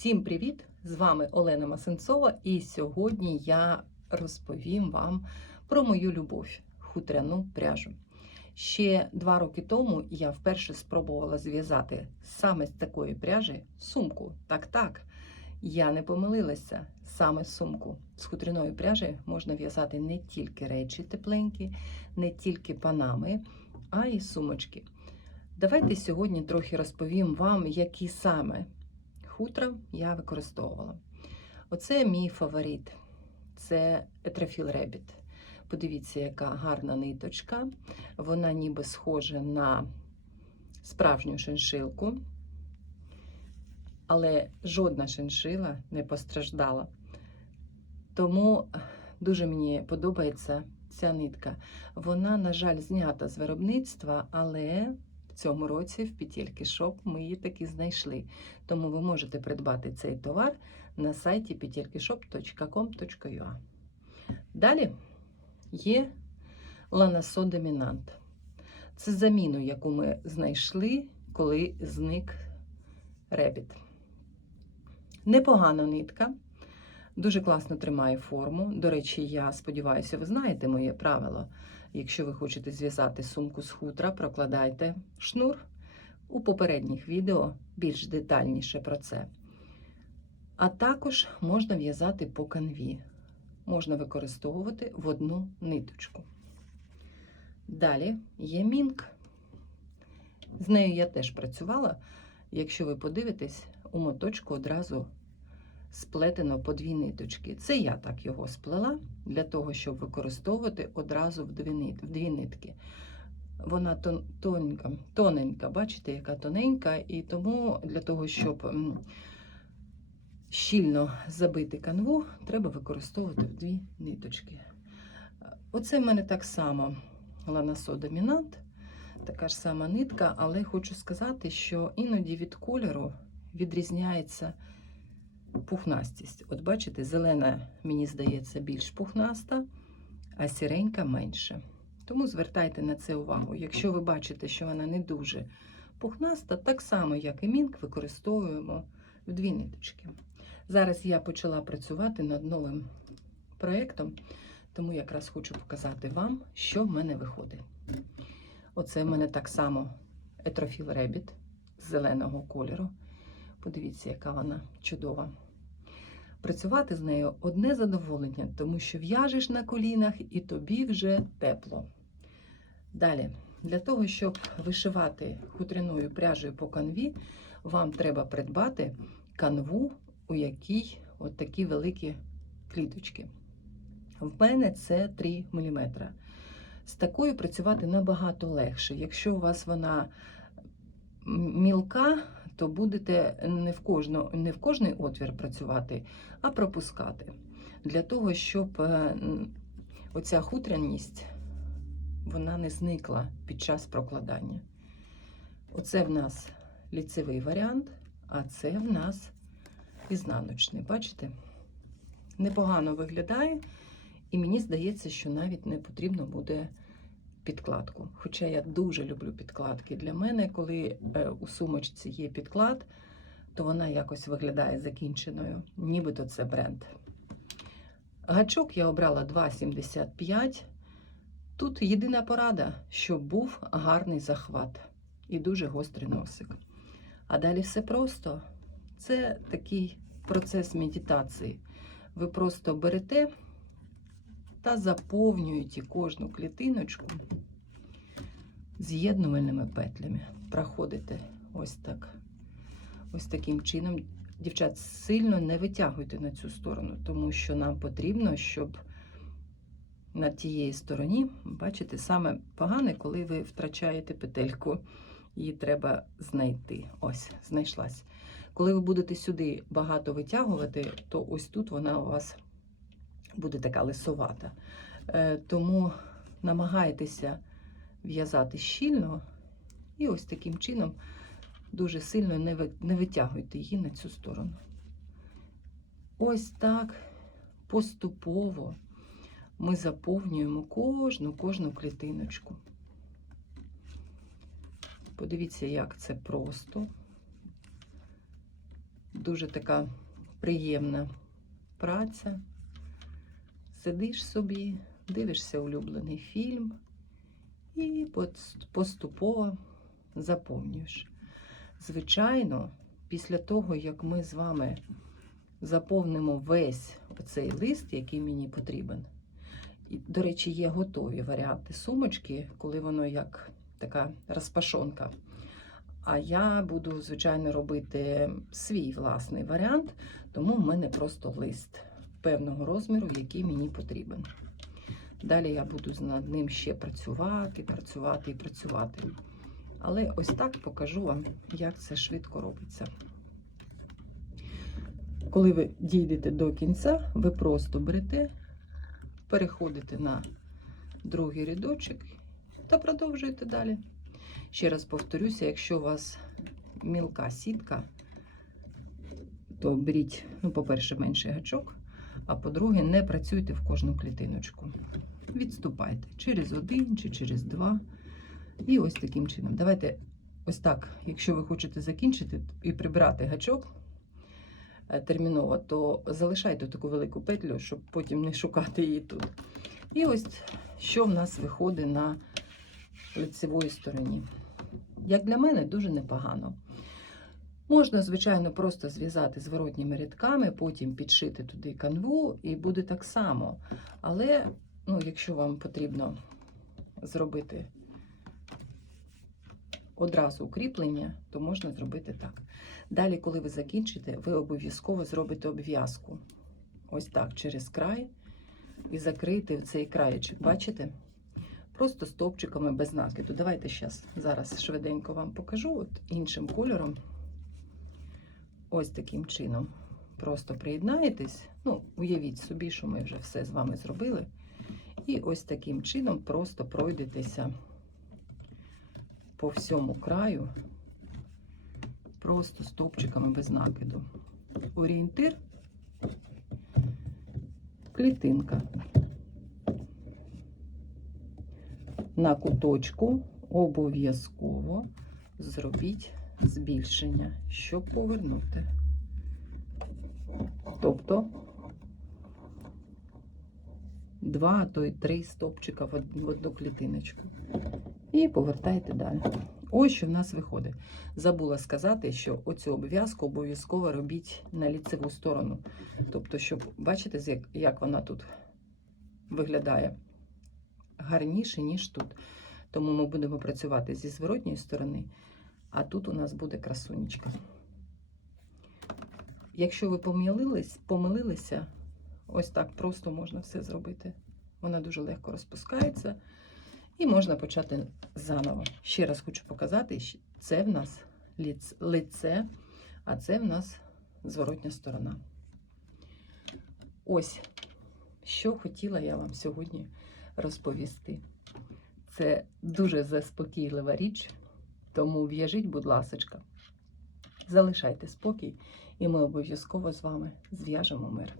Всім привіт! З вами Олена Масенцова, і сьогодні я розповім вам про мою любов хутряну пряжу. Ще два роки тому я вперше спробувала зв'язати саме з такої пряжі сумку. Так, так, я не помилилася саме сумку. З хутряної пряжі можна в'язати не тільки речі тепленькі, не тільки панами, а й сумочки. Давайте сьогодні трохи розповім вам, які саме хутра я використовувала. Оце мій фаворит. Це Етрофіл Ребіт. Подивіться, яка гарна ниточка. Вона ніби схожа на справжню шиншилку, але жодна шиншила не постраждала. Тому дуже мені подобається ця нитка. Вона, на жаль, знята з виробництва, але цьому році в Петельки Шоп ми її таки знайшли. Тому ви можете придбати цей товар на сайті petelkishop.com.ua. Далі є Ланасо Домінант. Це заміну, яку ми знайшли, коли зник ребіт. Непогана нитка, дуже класно тримає форму. До речі, я сподіваюся, ви знаєте моє правило. Якщо ви хочете зв'язати сумку з хутра, прокладайте шнур. У попередніх відео більш детальніше про це. А також можна в'язати по канві. Можна використовувати в одну ниточку. Далі є мінк. З нею я теж працювала. Якщо ви подивитесь, у моточку одразу сплетено по дві ниточки. Це я так його сплела для того, щоб використовувати одразу в дві, нитки. Вона тон, тоненька, тоненька, бачите, яка тоненька, і тому для того, щоб щільно забити канву, треба використовувати в дві ниточки. Оце в мене так само ланасо домінант, така ж сама нитка, але хочу сказати, що іноді від кольору відрізняється пухнастість. От бачите, зелена, мені здається, більш пухнаста, а сіренька менше. Тому звертайте на це увагу. Якщо ви бачите, що вона не дуже пухнаста, так само, як і мінк, використовуємо в дві ниточки. Зараз я почала працювати над новим проєктом, тому якраз хочу показати вам, що в мене виходить. Оце в мене так само етрофіл ребіт з зеленого кольору. Подивіться, яка вона чудова. Працювати з нею одне задоволення, тому що в'яжеш на колінах і тобі вже тепло. Далі, для того, щоб вишивати хутряною пряжею по канві, вам треба придбати канву, у якій от такі великі кліточки. В мене це 3 мм. З такою працювати набагато легше. Якщо у вас вона мілка, то будете не в, кожну, не в кожний отвір працювати, а пропускати. Для того, щоб оця хутряність вона не зникла під час прокладання. Оце в нас ліцевий варіант, а це в нас ізнаночний. Бачите? Непогано виглядає, і мені здається, що навіть не потрібно буде підкладку. Хоча я дуже люблю підкладки. Для мене, коли у сумочці є підклад, то вона якось виглядає закінченою, нібито це бренд. Гачок я обрала 2,75. Тут єдина порада, щоб був гарний захват і дуже гострий носик. А далі все просто. Це такий процес медитації. Ви просто берете та заповнюєте кожну клітиночку з'єднувальними петлями. Проходите ось так. Ось таким чином. Дівчат, сильно не витягуйте на цю сторону, тому що нам потрібно, щоб на тієї стороні, бачите, саме погане, коли ви втрачаєте петельку. Її треба знайти. Ось, знайшлась. Коли ви будете сюди багато витягувати, то ось тут вона у вас буде така лисовата. Тому намагайтеся в'язати щільно і ось таким чином дуже сильно не витягуйте її на цю сторону. Ось так поступово ми заповнюємо кожну кожну клітиночку. Подивіться, як це просто. Дуже така приємна праця. Сидиш собі, дивишся улюблений фільм і поступово заповнюєш. Звичайно, після того, як ми з вами заповнимо весь оцей лист, який мені потрібен. І, до речі, є готові варіанти сумочки, коли воно як така розпашонка. А я буду, звичайно, робити свій власний варіант, тому в мене просто лист певного розміру, який мені потрібен. Далі я буду над ним ще працювати, працювати і працювати. Але ось так покажу вам, як це швидко робиться. Коли ви дійдете до кінця, ви просто берете, переходите на другий рядочок та продовжуєте далі. Ще раз повторюся, якщо у вас мілка сітка, то беріть, ну, по-перше, менший гачок, а по-друге, не працюйте в кожну клітиночку. Відступайте через один чи через два. І ось таким чином. Давайте ось так, якщо ви хочете закінчити і прибрати гачок е, терміново, то залишайте таку велику петлю, щоб потім не шукати її тут. І ось що в нас виходить на лицевої стороні. Як для мене, дуже непогано. Можна, звичайно, просто зв'язати зворотніми рядками, потім підшити туди канву, і буде так само. Але, ну, якщо вам потрібно зробити одразу укріплення, то можна зробити так. Далі, коли ви закінчите, ви обов'язково зробите обв'язку. Ось так, через край, і закрити цей краєчок. Бачите? Просто стовпчиками без накиду. Давайте щас, зараз швиденько вам покажу от іншим кольором. Ось таким чином. Просто приєднаєтесь. Ну, уявіть собі, що ми вже все з вами зробили. І ось таким чином просто пройдетеся по всьому краю, просто стовпчиками без накиду. Орієнтир, клітинка. На куточку обов'язково зробіть збільшення, щоб повернути. Тобто два, а то й три стовпчика в одну клітиночку. І повертайте далі. Ось що в нас виходить. Забула сказати, що оцю обв'язку обов'язково робіть на ліцеву сторону. Тобто, щоб бачите, як вона тут виглядає гарніше, ніж тут. Тому ми будемо працювати зі зворотньої сторони, а тут у нас буде красунечка. Якщо ви помилились, помилилися, ось так просто можна все зробити. Вона дуже легко розпускається. І можна почати заново. Ще раз хочу показати, це в нас лице, а це в нас зворотня сторона. Ось, що хотіла я вам сьогодні розповісти. Це дуже заспокійлива річ, тому в'яжіть, будь ласочка, залишайте спокій, і ми обов'язково з вами зв'яжемо мир.